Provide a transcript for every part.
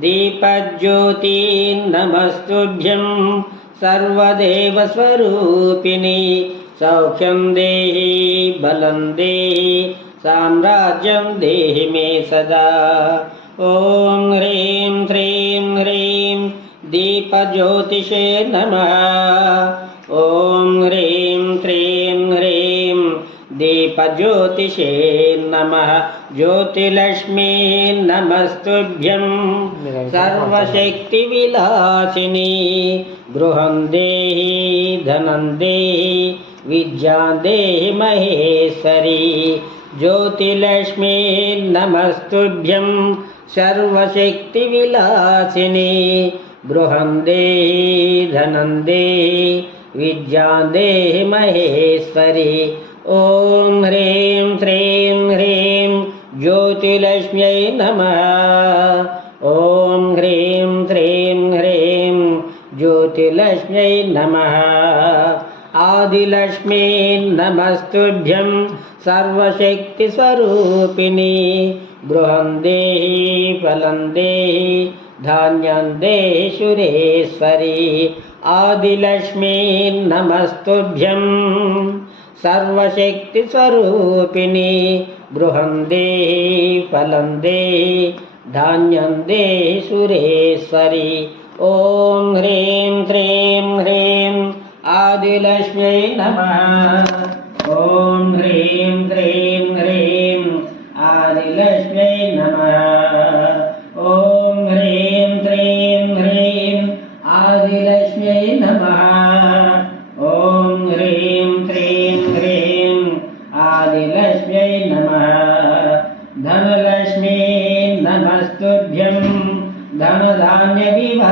दीपज्योति नमस्तुभ्यं सर्वदेवस्वरूपिणी सौख्यं देहि बलं देहि साम्राज्यं देहि मे सदा। ॐ ह्रीं श्रीं ह्रीं दीपज्योतिषे नमः। ॐ ह्रीं श्रीं ह्रीं दीपज्योतिषे नमः। ज्योतिलक्ष्मी नमस्तुभ्यं सर्वशक्तिविलासिनी गृहं देहि धनं देहि विद्यां देहि महेश्वरी। ज्योतिलक्ष्मी नमस्तुभ्यं सर्वशक्तिविलासिनी गृहं देहि धनं देहि विद्यां देहि महेश्वरी। ॐ ह्रीं श्रीं ह्रीं ज्योतिलक्ष्म्यै नमः। ॐ ह्रीं श्रीं ह्रीं ज्योतिलक्ष्म्यै नमः। आदिलक्ष्मी नमस्तुभ्यं सर्वशक्तिस्वरूपिणी गृहं देहि फलं देहि धान्यं देहि सुरेश्वरी। आदिलक्ष्मी नमस्तुभ्यं सर्वशक्तिस्वरूपिणी गृहं देहि फलं देहि धान्यं देहि सुरेश्वरी। ॐ ह्रीं श्रीं ह्रीं आदिलक्ष्म्यै नमः। ॐ ह्रीं श्रीं ह्रीं आदिलक्ष्म्यै नमः। ॐ ह्रीं श्रीं ह्रीं आदिलक्ष्म्यै नमः। ॐ ह्रीं श्रीं ह्रीं आदिलक्ष्म्यै नमः। धनलक्ष्मी नमस्तुभ्यं धनधान्यविवर्धिनी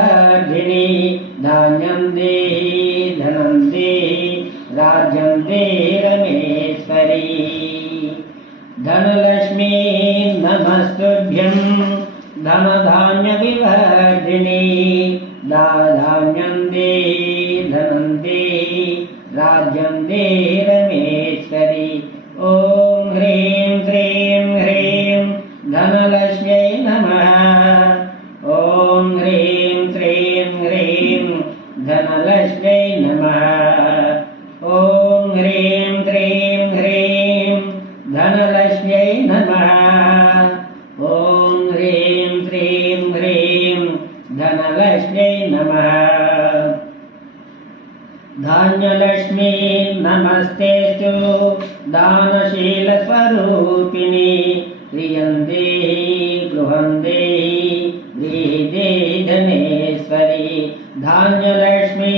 धान्यं देहि धनं देहि राज्यं देहि रमेश्वरी। धनलक्ष्मी नमस्तुभ्यं धनधान्यविवर्धिनी धान्यं देहि धनं देहि राज्यं देहि रमेश्वरी। ॐ ह्रीं श्रीं ह्रीं धनलक्ष्म्यै नमः। ॐ ह्रीं श्रीं ह्रीं धनलक्ष्म्यै नमः। ॐ ह्रीं श्रीं ह्रीं धनलक्ष्म्यै नमः। ॐ ह्रीं श्रीं ह्रीं धनलक्ष्म्यै नमः। धान्यलक्ष्मी नमस्तेस्तु दानशीलस्वरूपिणी प्रियं देहि गृहं देहि देहि देहि धनेश्वरी। धान्यलक्ष्मी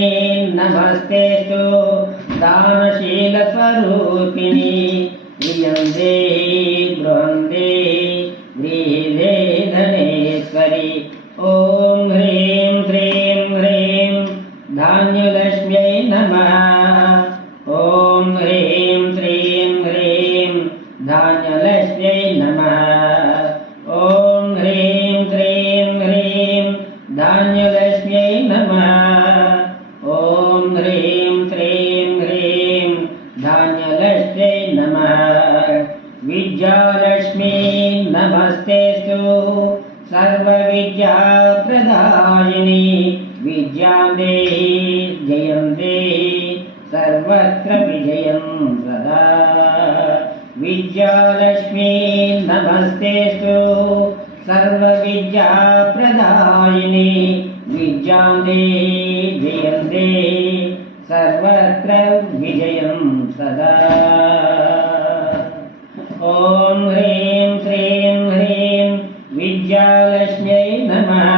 नमस्तेस्तु दानशीलस्वरूपिणी प्रियं देहि गृहं देहि देहि देहि धनेश्वरी। ॐ ह्रीं श्रीं ह्रीं धान्यलक्ष्म्यै नमः। ॐ ह्रीं श्रीं ह्रीं धान्यलक्ष्म्यै नमः। ॐ ह्रीं श्रीं ह्रीं धान्यलक्ष्म्यै नमः। ॐ ह्रीं श्रीं ह्रीं धान्यलक्ष्म्यै नमः। विद्यालक्ष्मी नमस्तेस्तु सर्वविद्याप्रदायिनी विद्यां देहि जयं देहि सर्वत्र विजयं सदा। विद्यालक्ष्मी नमस्तेस्तु सर्वविद्याप्रदायिनी विद्यां देहि जयं देहि सर्वत्र विजयं सदा। ॐ ह्रीं श्रीं ह्रीं विद्यालक्ष्म्यै नमः।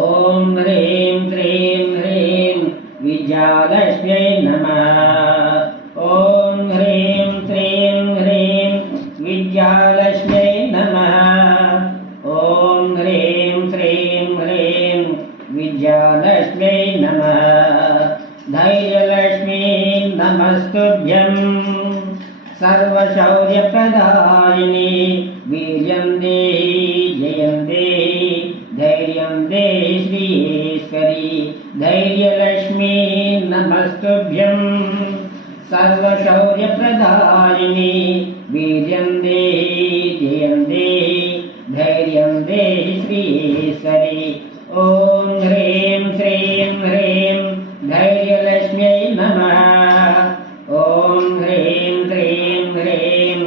ॐ ह्रीं श्रीं ह्रीं विद्यालक्ष्म्यै नमः। ॐ ह्रीं श्रीं ह्रीं विद्यालक्ष्म्यै नमः। ॐ ह्रीं श्रीं ह्रीं विद्यालक्ष्म्यै नमः। धैर्यलक्ष्मी नमस्तुभ्यं सर्वशौर्यप्रदायिनी वीर्यं देहि जयं देहि धैर्यं देहि श्रीश्वरी। धैर्यलक्ष्मी नमस्तुभ्यं सर्वशौर्यप्रदायिनी वीर्यं देहि जयं देहि धैर्यं देहि श्रीश्वरी ॐ ह्रीं श्रीं ह्रीं धैर्यलक्ष्म्यै नमः ॐ ह्रीं श्रीं ह्रीं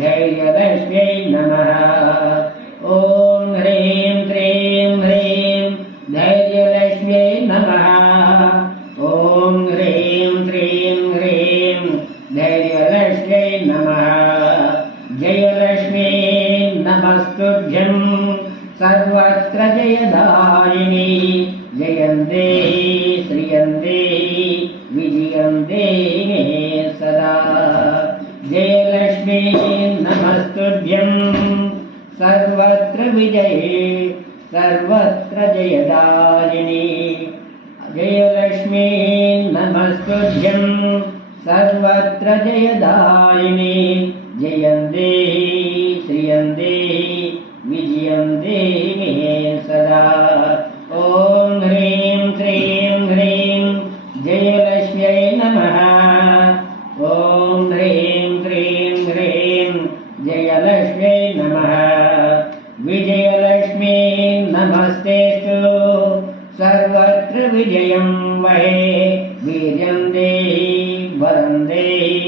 धैर्यलक्ष्म्यै नमः ॐ ह्रीं श्रीं ह्रीं धैर्यलक्ष्म्यै नमः ॐ ह्रीं श्रीं ह्रीं धैर्यलक्ष्म्यै नमः जयलक्ष्मी नमस्तुभ्यं सर्वत्र जयदायिनी जयन्ते श्रियन्ते विजयन्ते मे सदा जयलक्ष्मी नमस्तुभ्यं सर्वत्र विजये सर्वत्र जयदायिनी जयलक्ष्मी नमस्तुभ्यं सर्वत्र जयदायिनी जयन्ते श्रियन्ते विजयन्ते मे सदा ॐ ह्रीं श्रीं ह्रीं जयलक्ष्म्यै नमः ॐ ह्रीं श्रीं ह्रीं जयलक्ष्म्यै नमः विजयलक्ष्मी नमस्तेस्तु सर्वत्र विजयं वहे वीर्यं देहि वरं देहि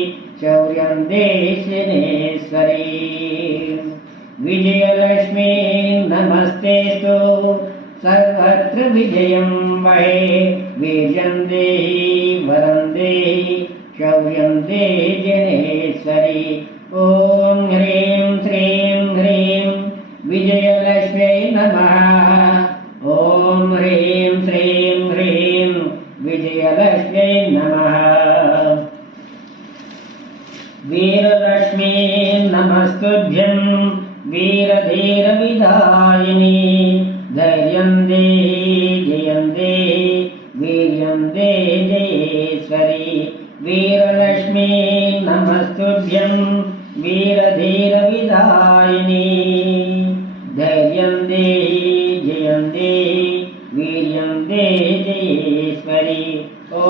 शौर्यं देहि शनेश्वरी विजयलक्ष्मी नमस्तेस्तु सर्वत्र विजयं वहे वीर्यं देहि वरं देहि शौर्यं देहि जनेश्वरी ॐ ह्रीं श्रीं ह्रीं विजयलक्ष्म्यै नमः ॐ ह्रीं श्रीं ह्रीं विजयलक्ष्म्यै नमः वीरलक्ष्मी नमस्तुभ्यं वीरधीरविदायिनी धैर्यं देहि जयं देहि वीर्यं देहि जयेश्वरी वीरलक्ष्मी नमस्तुभ्यं वीरधीरविदायिनी धैर्यं देहि जयं देहि वीर्यं देहि जयेश्वरी ॐ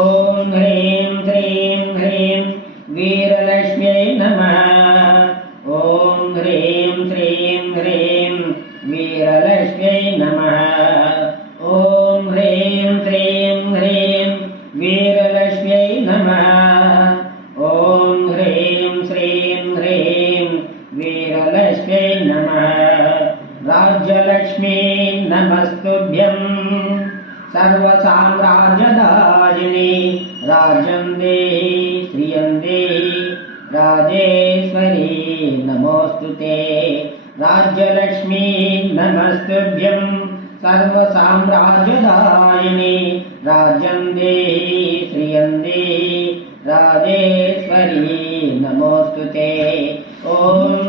ह्रीं श्रीं ह्रीं वीरलक्ष्म्यै नमः ॐ ह्रीं श्रीं ह्रीं वीरलक्ष्म्यै नमः ॐ ह्रीं श्रीं ह्रीं वीरलक्ष्म्यै नमः ॐ ह्रीं श्रीं ह्रीं वीरलक्ष्म्यै नमः राज्यलक्ष्मी नमस्तुभ्यं सर्वसाम्राज्यदायिनी राज्यं देहि श्रियं देहि राजेश्वरी नमोऽस्तुते राज्यलक्ष्मी नमस्तुभ्यं सर्वसाम्राज्यदायिनी राज्यं देहि श्रियं देहि राजेश्वरी नमोऽस्तुते ॐ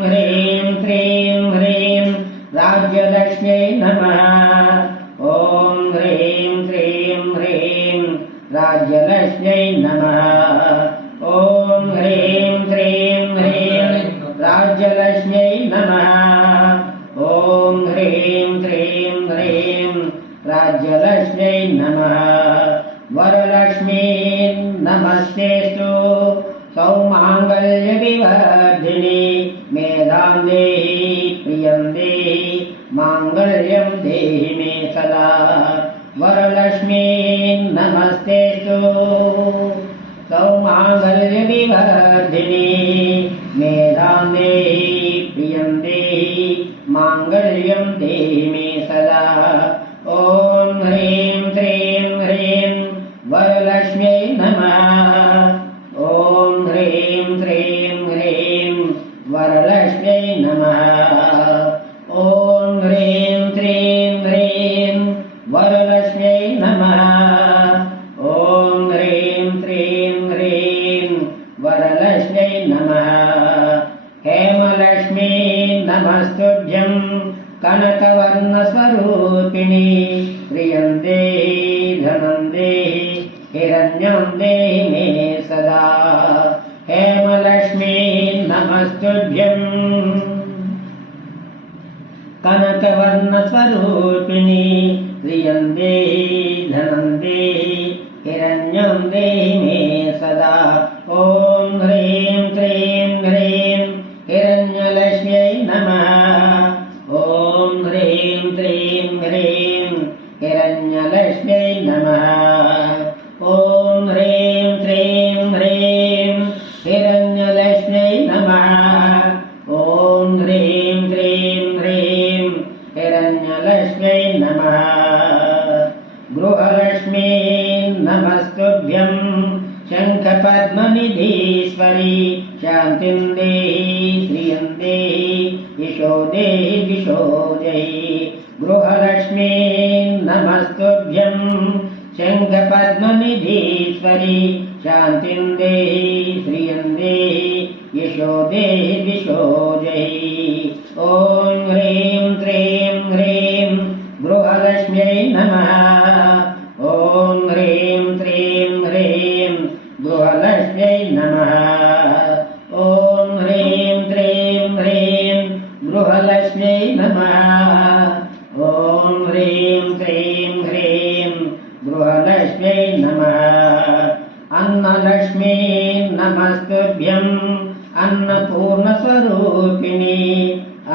ह्रीं श्रीं ह्रीं राज्यलक्ष्म्यै नमः ॐ ह्रीं श्रीं ह्रीं राज्यलक्ष्म्यै नमः ॐ ह्रीं श्रीं ह्रीं राज्यलक्ष्म्यै नमः ॐ ह्रीं श्रीं ह्रीं राज्यलक्ष्म्यै नमः वरलक्ष्मी नमस्तेस्तु सौमाङ्गल्यविवर्धिनी मेधां देहि प्रियं देहि माङ्गल्यं देहि मे सदा वरलक्ष्मी नमस्तेस्तु सौमाङ्गल्यविवर्धिनी मेधां देहि प्रियं देहि माङ्गल्यं देहि मे सदा ॐ ह्रीं श्रीं ह्रीं वरलक्ष्म्यै नमः ॐ ह्रीं श्रीं ह्रीं वरलक्ष्म्यै नमः ॐ ह्रीं श्रीं ह्रीं वरलक्ष्म्यै नमः ॐ ह्रीं श्रीं ह्रीं वरलक्ष्म्यै नमः हेमलक्ष्मी नमस्तुभ्यं कनकवर्णस्वरूपिणी प्रियं देहि धनं देहि हिरण्यं देहि मे सदा हेमलक्ष्मी नमस्तुभ्यं कनकवर्णस्वरूपिणी प्रियं देहि धनं देहि हिरण्यं देहि मे सदा ॐ ह्रीं श्रीं ह्रीं हिरण्यलक्ष्म्यै नमः ॐ ह्रीं श्रीं हिरण्यलक्ष्म्यै नमः। गृहलक्ष्मी नमस्तुभ्यं शङ्खपद्मनिधीश्वरी शान्तिं देहि श्रियं देहि यशो देहि दिशो देहि। गृहलक्ष्मी नमस्तुभ्यं शङ्खपद्मनिधीश्वरी शान्तिं देहि श्रियं देहि यशो देहि दिशो देहि। ॐ ह्रीं श्रीं ह्रीं गृहलक्ष्म्यै नमः। ॐ ह्रीं श्रीं ह्रीं गृहलक्ष्म्यै नमः। ॐ ह्रीं श्रीं ह्रीं गृहलक्ष्म्यै नमः। ॐ ह्रीं श्रीं ह्रीं गृहलक्ष्म्यै नमः। अन्नलक्ष्मी नमस्तुभ्यं अन्नपूर्णस्वरूपिणी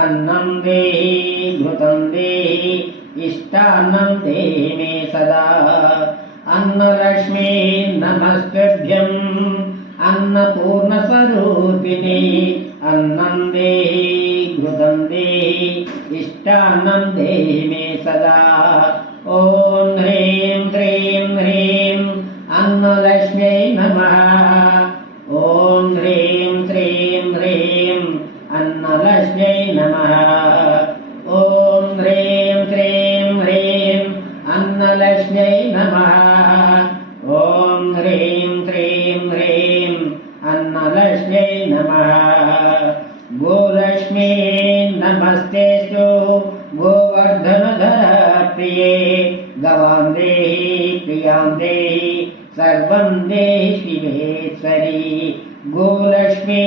अन्नं देहि घृतं देहि इष्टान्नं देहि मे सदा। अन्नलक्ष्मी नमस्तुभ्यं अन्नपूर्णस्वरूपिणी अन्नं देहि घृतं देहि इष्टान्नं देहि मे सदा। ॐ ह्रीं श्रीं ह्रीं अन्नलक्ष्म्यै नमः। ॐ ह्रीं श्रीं ह्रीं अन्नलक्ष्म्यै नमः। ॐ ह्रीं श्रीं ह्रीं अन्नलक्ष्म्यै नमः। ॐ ह्रीं श्रीं ह्रीं अन्नलक्ष्म्यै नमः। गोलक्ष्मी नमस्तेस्तु गोवर्धनधरप्रिये गवां देहि प्रियां देहि सर्वं देहि शिवेश्वरी। गोलक्ष्मी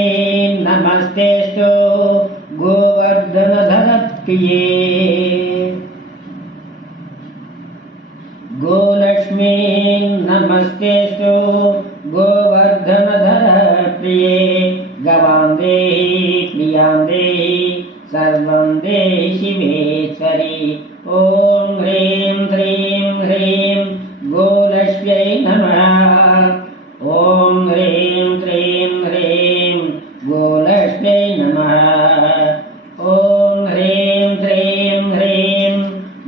नमस्तेस्तु गोवर्धनधरप्रिये। गोलक्ष्मी नमस्तेस्तु गोवर्धनधरप्रिये गवां देहि प्रियां देहि सर्वं देहि शिवेश्वरी। ॐ ह्रीं श्रीं ह्रीं गोलक्ष्म्यै नमः। ॐ ह्रीं श्रीं ह्रीं गोलक्ष्म्यै नमः। ॐ ह्रीं श्रीं ह्रीं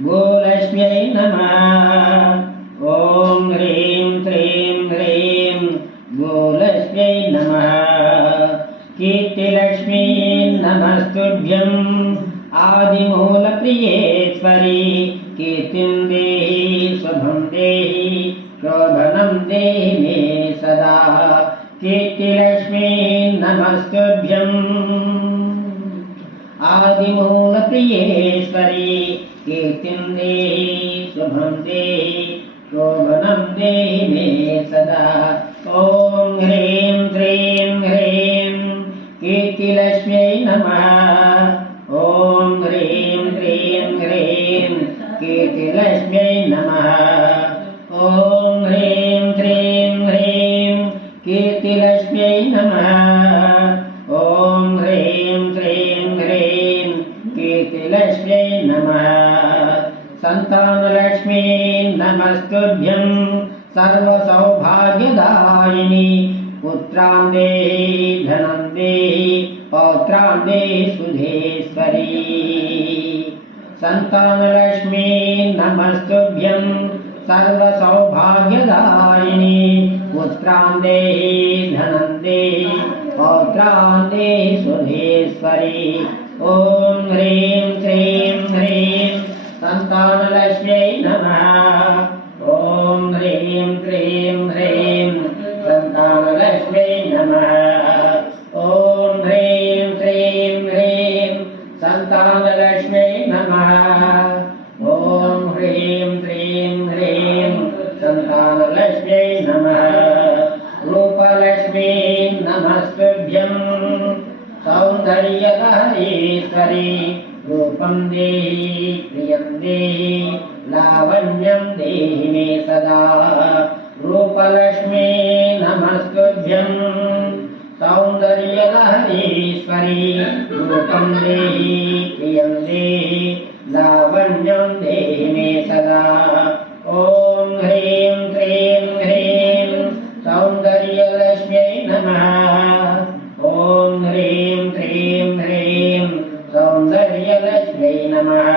गोलक्ष्म्यै नमः। ॐ ह्रीं श्रीं ह्रीं गोलक्ष्म्यै नमः। कीर्तिलक्ष्मी नमस्तुभ्यं आदिमूलप्रियेश्वरी कीर्तिं देहि शुभं देहि शोभनं देहि मे सदा। कीर्तिलक्ष्मी नमस्तुभ्यं आदिमूलप्रियेश्वरी कीर्तिं देहि शुभं देहि शोभनं देहि मे सदा। ॐ ह्रीं श्रीं ह्रीं कीर्तिलक्ष्म्यै नमः। ॐ ह्रीं श्रीं ह्रीं कीर्तिलक्ष्म्यै नमः। ॐ ह्रीं श्रीं ह्रीं कीर्तिलक्ष्म्यै नमः। ॐ ह्रीं श्रीं ह्रीं कीर्तिलक्ष्म्यै नमः। सन्तानलक्ष्मी नमस्तुभ्यं सर्वसौभाग्यदायिनी पुत्रां देहि धनं देहि पौत्रां देहि सुधेश्वरी। सन्तानलक्ष्मी नमस्तुभ्यं सर्वसौभाग्यदायिनी पुत्रां देहि धनं देहि पौत्रां देहि सुधेश्वरी। ॐ ह्रीं श्रीं ह्रीं सन्तानलक्ष्म्यै नमः। ॐ ह्रीं श्रीं ह्रीं सन्तानलक्ष्म्यै नमः। ॐ ह्रीं श्रीं ह्रीं सन्तानलक्ष्म्यै नमः। ॐ ह्रीं श्रीं ह्रीं सन्तानलक्ष्म्यै नमः। रूपलक्ष्मी नमस्तुभ्यं सौन्दर्यलहरीश्वरी रूपं देहि प्रियं देहि लावण्यं देहि मे सदा। रूपलक्ष्मी नमस्तुभ्यं सौन्दर्यलहरीश्वरी रूपं देहि प्रियं देहि लावण्यं देहि मे सदा। ॐ ह्रीं श्रीं ह्रीं सौन्दर्यलक्ष्म्यै नमः। ॐ ह्रीं श्रीं ह्रीं सौन्दर्यलक्ष्म्यै नमः।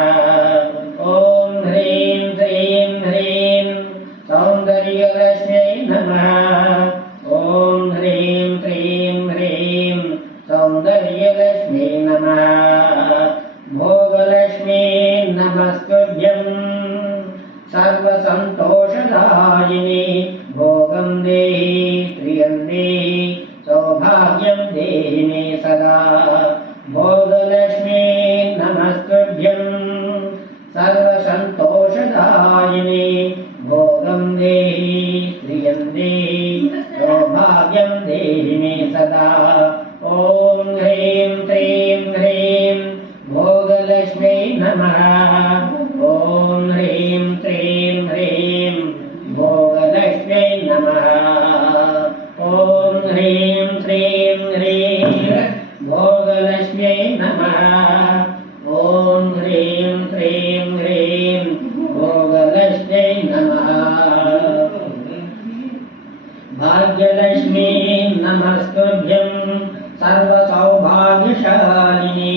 सर्वसन्तोषदायिनी भोगं देहि प्रियं देहि सौभाग्यं देहि मे सदा भोगलक्ष्मी नमस्तुभ्यं सर्वसन्तोषदायिनी भोगं देहि प्रियं देहि सौभाग्यं देहि मे सदा ॐ ह्रीं क्लीं ह्रीं भोगलक्ष्मी नमः ॐ ह्रीं क्लीं ह्रीं भोगलक्ष्मी नमः ॐ ह्रीं क्लीं ह्रीं भोगलक्ष्मी नमः ॐ ह्रीं क्लीं ह्रीं भोगलक्ष्मी नमः भाग्यलक्ष्मी नमस्तुभ्यं सर्वसौभाग्यशालिनी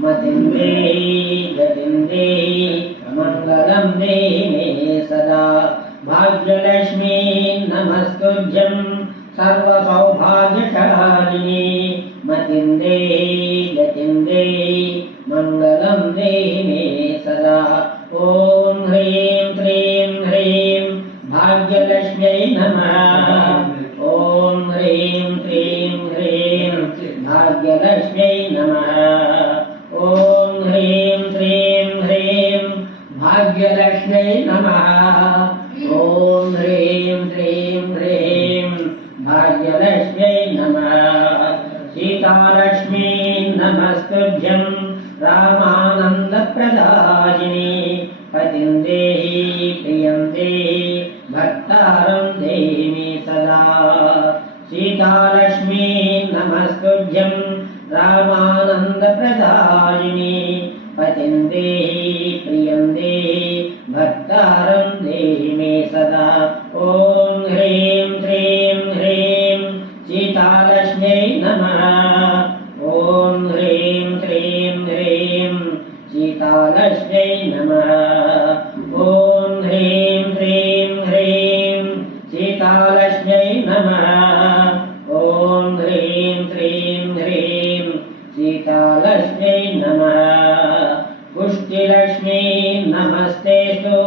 मतिं देहि गतिं देहि मङ्गलं देहि मे सदा भाग्यलक्ष्मी नमस्तुभ्यं सर्वसौभाग्यशालिनी मतिं देहि गतिं देहि मङ्गलं देहि मे सदा ॐ ह्रीं क्लीं ह्रीं भाग्यलक्ष्म्यै नमः ॐ ह्रीं क्लीं ह्रीं भाग्यलक्ष्म्यै नमः ॐ ह्रीं क्लीं ह्रीं भाग्यलक्ष्म्यै नमः ॐ ह्रीं क्लीं ह्रीं भाग्यलक्ष्म्यै नमः सीतालक्ष्मी नमस्तुभ्यं रामानन्दप्रदायिनी पतिं देहि प्रियं देहि भर्तारं देहि मे सदा सीतालक्ष्मी नमस्तुभ्यं रामानन्दप्रदायिनी पतिं देहि प्रियं देहि भर्तारं देहि मे सदा ॐ ह्रीं क्लीं ह्रीं सीतालक्ष्म्यै नमः ॐ ह्रीं क्लीं ह्रीं सीतालक्ष्म्यै नमः ॐ ह्रीं क्लीं ह्रीं सीतालक्ष्म्यै नमः ॐ ह्रीं क्लीं ह्रीं सीतालक्ष्म्यै नमः पुष्टिलक्ष्मी नमस्तेस्तु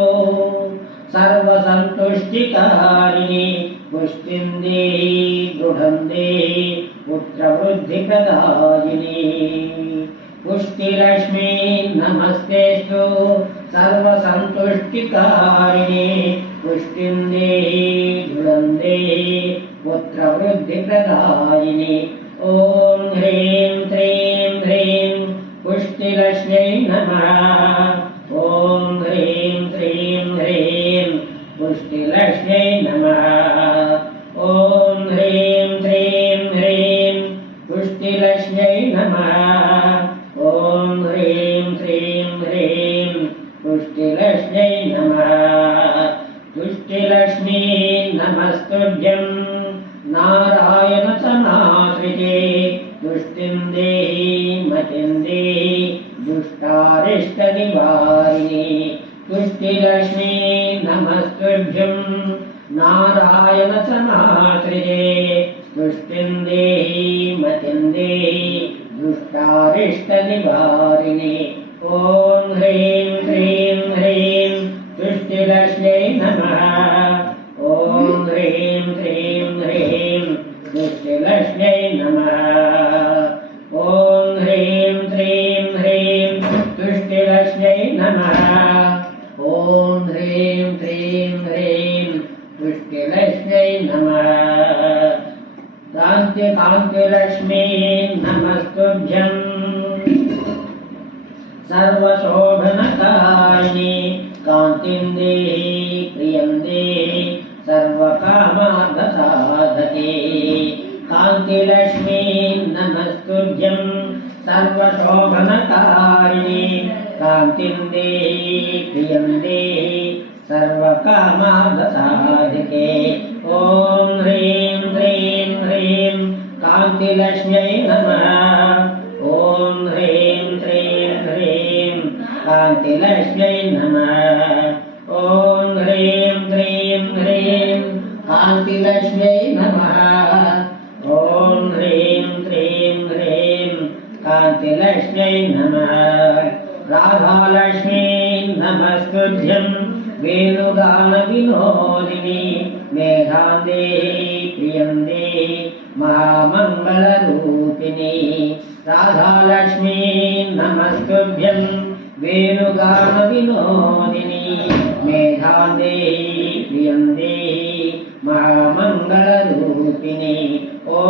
सर्वसन्तुष्टिकारिणी पुष्टिं देहि दृढं देहि पुत्रवृद्धिप्रदायिनी पुष्टिलक्ष्मी नमस्तेस्तु सर्वसन्तुष्टिकारिणी पुष्टिं देहि दृढं देहि पुत्रवृद्धिप्रदायिनी ॐ ह्रीं क्लीं ह्रीं पुष्टिलक्ष्म्यै नमः ॐ ह्रीं क्लीं ह्रीं पुष्टिलक्ष्म्यै नमः ॐ ह्रीं क्लीं ह्रीं पुष्टिलक्ष्म्यै नमः ॐ ह्रीं क्लीं ह्रीं पुष्टिलक्ष्म्यै नमः तुष्टिलक्ष्मी नमस्तुभ्यं नारायणसमाश्रिते तुष्टिं देहि मतिं देहि दुष्टारिष्टनिवारिणी तुष्टिलक्ष्मी नमस्तुभ्यं नारायणसमाश्रिते तुष्टिं देहि मतिं देहि दुष्टारिष्टनिवारिणी ॐ ह्रीं क्लीं ह्रीं तुष्टिलक्ष्म्यै नमः ॐ ह्रीं क्लीं ह्रीं तुष्टिलक्ष्म्यै नमः ॐ ह्रीं क्लीं ह्रीं तुष्टिलक्ष्म्यै नमः ॐ ह्रीं क्लीं ह्रीं तुष्टिलक्ष्म्यै नमः कान्तिलक्ष्मी नमस्तुभ्यं सर्वशोभनकारिणी कान्तिं देहि प्रियं देहि सर्वकामार्थसाधके कान्तिलक्ष्मी नमस्तुभ्यं सर्वशोभनकारिणी कान्तिं देहि प्रियं देहि सर्वकामार्थसाधके ॐ ह्रीं क्लीं ह्रीं कान्तिलक्ष्म्यै नमः ॐ ह्रीं क्लीं ह्रीं कान्तिलक्ष्म्यै नमः ॐ ह्रीं क्लीं ह्रीं कान्तिलक्ष्म्यै नमः ॐ ह्रीं क्लीं ह्रीं कान्तिलक्ष्म्यै नमः राधालक्ष्मी नमस्तुभ्यं वेणुगान विनोदिनी मेधां देहि प्रियं देहि महामङ्गलरूपिणी राधालक्ष्मी नमस्तुभ्यं वेणुगान विनोदिनी मेधां देहि प्रियं देहि महामङ्गलरूपिणी ॐ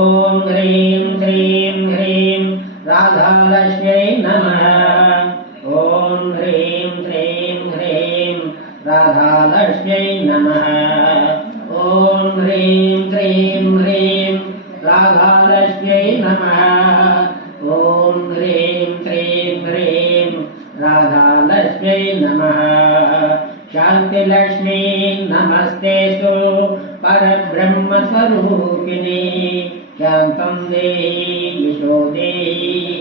ह्रीं श्रीं ह्रीं राधालक्ष्म्यै नमः ॐ ह्रीं श्रीं ह्रीं राधालक्ष्म्यै नमः ॐ ह्रीं श्रीं ह्रीं राधालक्ष्म्यै नमः ॐ ह्रीं श्रीं ह्रीं राधालक्ष्म्यै नमः शान्तिलक्ष्मी नमस्तेस्तु परब्रह्मस्वरूपिणी शान्तं देहि यशो देहि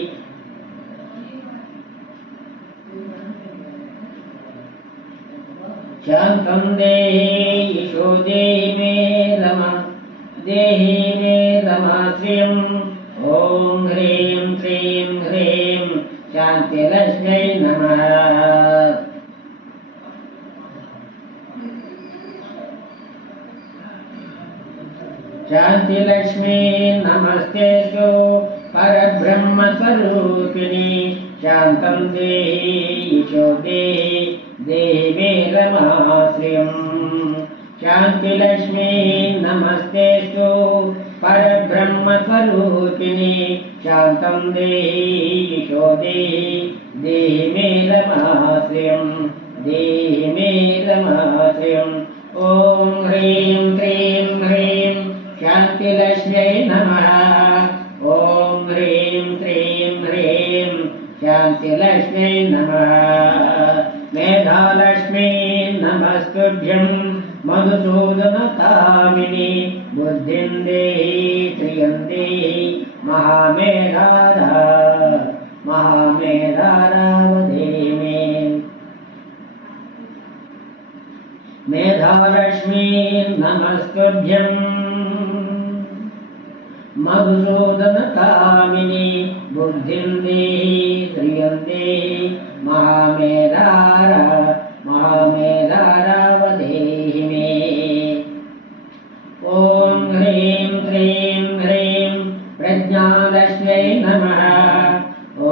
शान्तं देहि यशो देहि मे रमा श्रियम् ॐ ह्रीं श्रीं ह्रीं शान्तिलक्ष्म्यै नमः शान्तिलक्ष्मी नमस्तेस्तु परब्रह्मस्वरूपिणी शान्तं देहि यशो देहि मे रमाश्रियम् शान्तिलक्ष्मी नमस्तेस्तु परब्रह्मस्वरूपिणी शान्तं देहि यशो देहि मे रमाश्रियम् ॐ ह्रीं श्रीं ह्रीं शान्तिलक्ष्म्यै नमः ॐ ह्रीं श्रीं ह्रीं शान्तिलक्ष्म्यै नमः मेधालक्ष्मी नमस्तुभ्यं मधुसूदनकामिनी बुद्धिं देहि प्रियं देहि महामेधारावधे मे मेधालक्ष्मी नमस्तुभ्यं मधुसूदनकामिनी बुद्धिं देहि प्रियं देहि महामेधारावधेहि मे ॐ ह्रीं श्रीं ह्रीं प्रज्ञालक्ष्म्यै नमः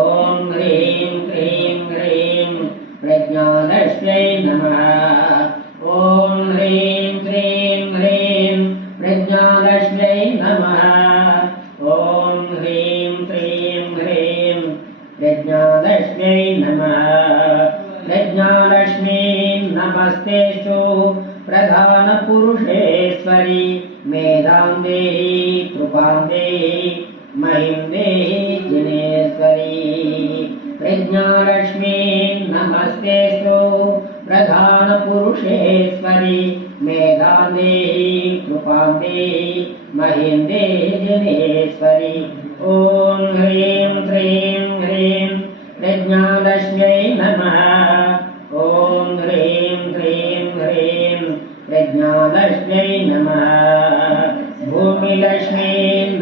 ॐ ह्रीं श्रीं ह्रीं प्रज्ञालक्ष्म्यै नमः ॐ ह्रीं श्रीं ह्रीं प्रज्ञालक्ष्म्यै नमः ॐ ह्रीं श्रीं ह्रीं प्रज्ञालक्ष्म्यै नमः प्रज्ञालक्ष्मी नमस्तेस्तु प्रधानपुरुषेश्वरि मेधां देहि कृपां देहि महीं देहि जिनेश्वरि प्रज्ञालक्ष्मी नमस्तेस्तु प्रधानपुरुषेश्वरि मेधां देहि कृपां देहि महीं देहि जिनेश्वरि ॐ ह्रीं श्रीं ह्रीं प्रज्ञालक्ष्म्यै नमः ॐ ह्रीं श्रीं ह्रीं प्रज्ञालक्ष्म्यै नमः भूमिलक्ष्मी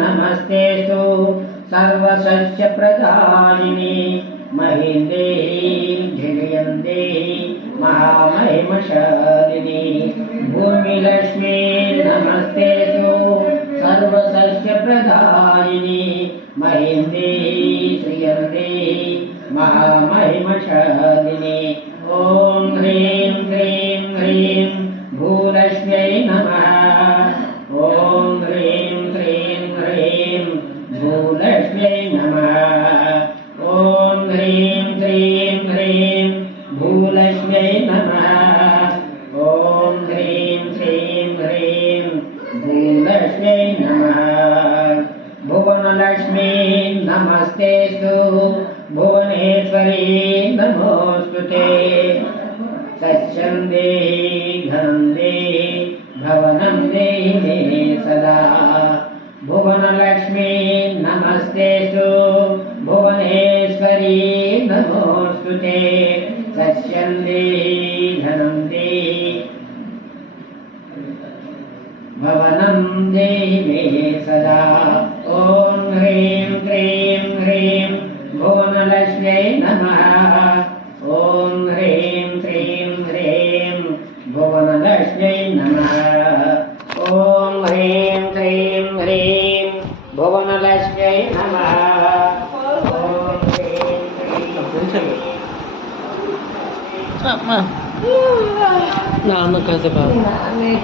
नमस्तेस्तु सर्वसस्यप्रदायिनी महीं देहि धियं देहि महामहिमशालिनी भूमिलक्ष्मी नमस्तेस्तु सर्वसस्यप्रदायिनी महीं देहि श्रियं देहि महामहिमशालिनी ॐ ह्रीं श्रीं ह्रीं भूलक्ष्म्यै नमः ॐ ह्रीं श्रीं ह्रीं भूलक्ष्म्यै नमः ॐ ह्रीं श्रीं ह्रीं भूलक्ष्म्यै नमः ॐ ह्रीं श्रीं ह्रीं भूलक्ष्म्यै नमः भुवनलक्ष्मी नमस्तेस्तु भुवनेश्वरी नमोऽस्तुते सत्यं देहि धनं देहि भवनं देहि मे सदा भुवनलक्ष्मी नमस्तेस्तु भुवनेश्वरी नमोऽस्तुते सत्यं देहि धनं देहि भवनं देहि मे सदा ॐ ह्रीं क्रीं ह्रीं भुवनलक्ष्म्यै नमः ॐ ह्रीं क्रीं ह्रीं ह्रीं भुवनलक्ष्म्यै नमः ॐ ह्रीं నాన్న కాసేపు